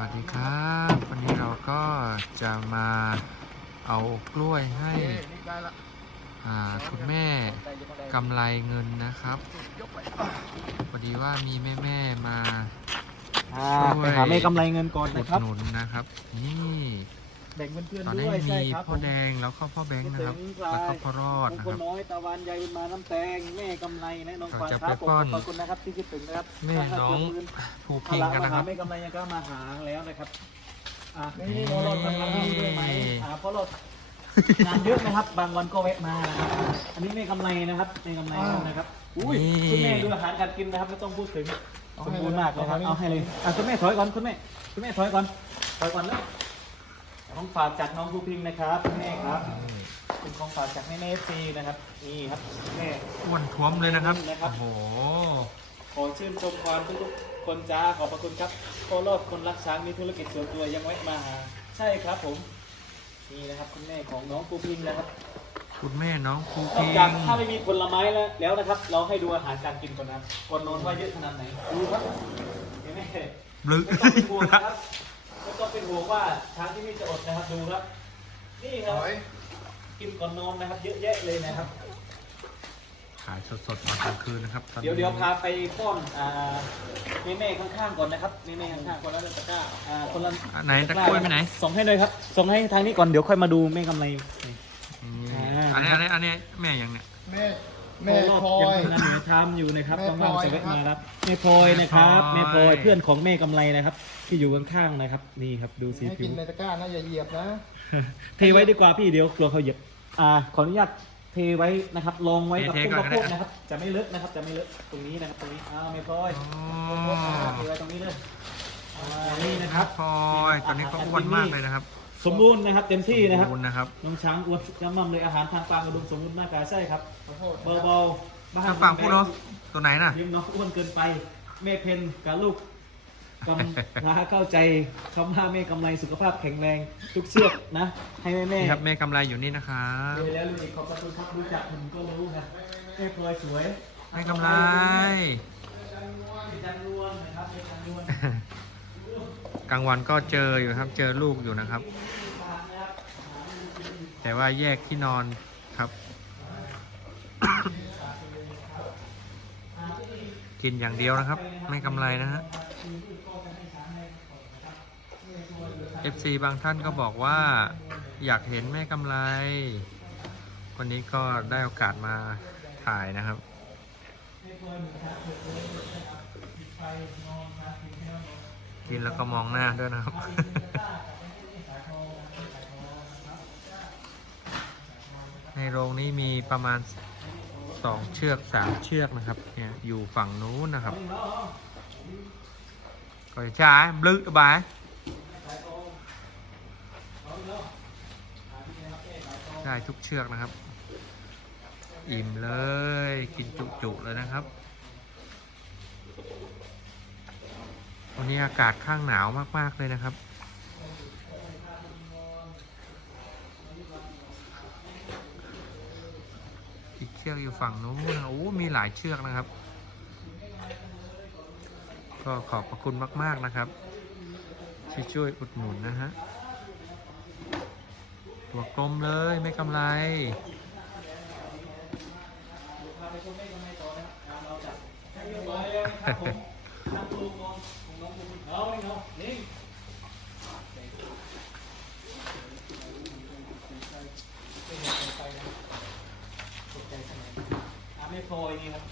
วัสดีครับวันนี้เราก็จะมาเอากล้วยให้อ่าคุณแม่กำไรเงินนะครับพอดีว่ามีแม่แม่ๆมาอ่าช่วยไปหาแม่กำไรเงินก่อนอุนะดครับหนุนนะครับ นี่ แบ่งเพื่อนตอนๆนี้ด้วยมีใช่ครับพ่อแดงแล้วก็พ่อแบงค์นะครับ แล้วก็พ่อรอดมงนะคคลรับ น้อยตะวันยายบุญมาน้ำแตงแม่กำไรและน้องเราควานจะครับไปป้อนขอบคุณนะครับที่คิดถึงนะครับแม่น้องภูเอาพิงละกันมานะคหารับ แม่กำไรยังก็มาหาแล้วนะครับอะนี่พ่อรอดทำงานดีด้วยไหมอ่าพ่อรอดงานเยอะนะครับ บางวันก็แวะมานะครับอันนี้แม่กำไรนะครับแม่กำไรนะครับอุ้ยนี่คุณแม่ดูอาหารการกินนะครับไม่ต้องพูดถึง สมบูรณ์มากเลยครับ เอาให้เลยอะคุณแม่ถอยก่อนคุณแม่ คุณแม่ถอยก่อน ถอยก่อนแล้ว ของฝากจากน้องภูพิงนะครับแม่ครับเป็นของฝากจากแม่เนฟซีนะครับนี่ครับแม่ อ้วนท้วมเลยนะครับนะครับโอ้โห ขอชื่นชมความทุกๆคนจ้าขอบพระคุณครับโครอบคนรักช้างมีธุรกิจส่วนตัวยังแวะมาหา ใช่ครับผมนี่นะครับคุณแม่ของน้องภูพิงนะครับคุณแม่น้องภูนอพิกงจากถ้าไม่มีผลไม้แล้วแล้วนะครับ เราให้ดูอาหารการกินก่อนนะครับก่อนนอนว่าเยอะขนาดไหนดูครับเห็นไหมบลึก ไม่ต้องเป็นห่วงนะครับไม่ ต้องเป็นห่วงว่าช้างที่นี่จะอดนะครับดูครับ นี่ครับ กินก่อนนอนนะครับ เยอะแยะเลยนะครับ ขายสดๆตอนกลางคืนนะครับตอนนี้เดี๋ยวเดี๋ยวพาไปป้อนอ่าแม่แม่ข้างๆก่อนนะครับแม่แม่ข้างๆคนละตะกร้าอ่าคนละอะไหนตะกล้วยไปไหนส่งให้เลยครับ ส่งให้ทางนี้ก่อนเดี๋ยวค่อยมาดูแม่กำไรนี่อ่า อันนี้อันนี้อันนี้แม่ยังเนี่ย แม่ แม่รอบพลอยังยทำงานเหนือทำอยู่นะครับแม่ต้องพลอยๆจะแวะนะครับมารับแม่พลอยนะครับแม่แม่พพลลออยยเพื่อนของแม่กำไรนะครับ ที่อยู่ข้างๆนะครับ นี่ครับดูสีให้ผิกิวนในตะกร้านะอย่าเหยียบนะ เทไว้ดีกว่าพี่เดี๋ยวกลัวเขาเหยียบอ่าขออนุญาตเทไว้นะครับลองไว้กับเทต้นก่อนก็ได้ข้าวโพดนะครับ จะไม่เลอะนะครับ จะไม่เลอะตรงนี้นะครับตรงนี้อ้าวไม่พลอยอ๋อเทไว้ตรงนี้เลยอ่านี่นะครับ พลอยตอนนี้ก็อ้วนมากเลยนะครับ สมบูรณ์นะครับเต็มที่นะครับ ขอบคุณนะครับน้องช้างอ้วนจำมั่มเลยอาหารทางปางอุดมสมบูรณ์มากกายใช่ครับขอโทษเบาๆบ้านทางฝั่งพูดเนาะตัวไหนน่ะเลี้ยงน้องอ้วนเกินไปแม่เพนกับลูกกำนะเข้าใจคำว่าแม่กำไรสุขภาพแข็งแรงทุกเชือกนะ ให้แม่แม่นี่ครับแม่กำไรอยู่นี่นะครับเลยแล้วลูกอีกขอบคุณครับรู้จักผมก็รู้ครับแม่พลอยสวยแม่กำไรเป็นจันนวลนะครับเป็นจันนวล กลางวันก็เจออยู่ครับ เจอลูกอยู่นะครับ แต่ว่าแยกที่นอนครับ กินอย่างเดียวนะครับ ไม่กำไรนะฮะ FC บางท่านก็บอกว่าอยากเห็นแม่กำไร วันนี้ก็ได้โอกาสมาถ่ายนะครับ กินแล้วก็มองหน้าด้วยนะครับ ในโรงนี้มีประมาณสองเชือกสามเชือกนะครับ เนี่ยอยู่ฝั่งนู้นนะครับก็จะใช้บลึกบายได้ทุกเชือกนะครับ อิ่มเลยกินจุๆเลยนะครับ วันนี้อากาศข้างหนาวมากๆเลยนะครับ อีกเชือกอยู่ฝั่งนู้นโอ้ มีหลายเชือกนะครับ ก็ขอบพระคุณมาก ๆนะครับที่ช่วยอุดหนุนนะฮะ ตัวกลมเลยไม่กำไรไปชมแม่กำไรต่อนะครับเราจะให้เรียบร้อยแล้วครับผมนั่งดู เอานี่เอานี่ตกใจทำไมอะไม่พลอยนี่ครับ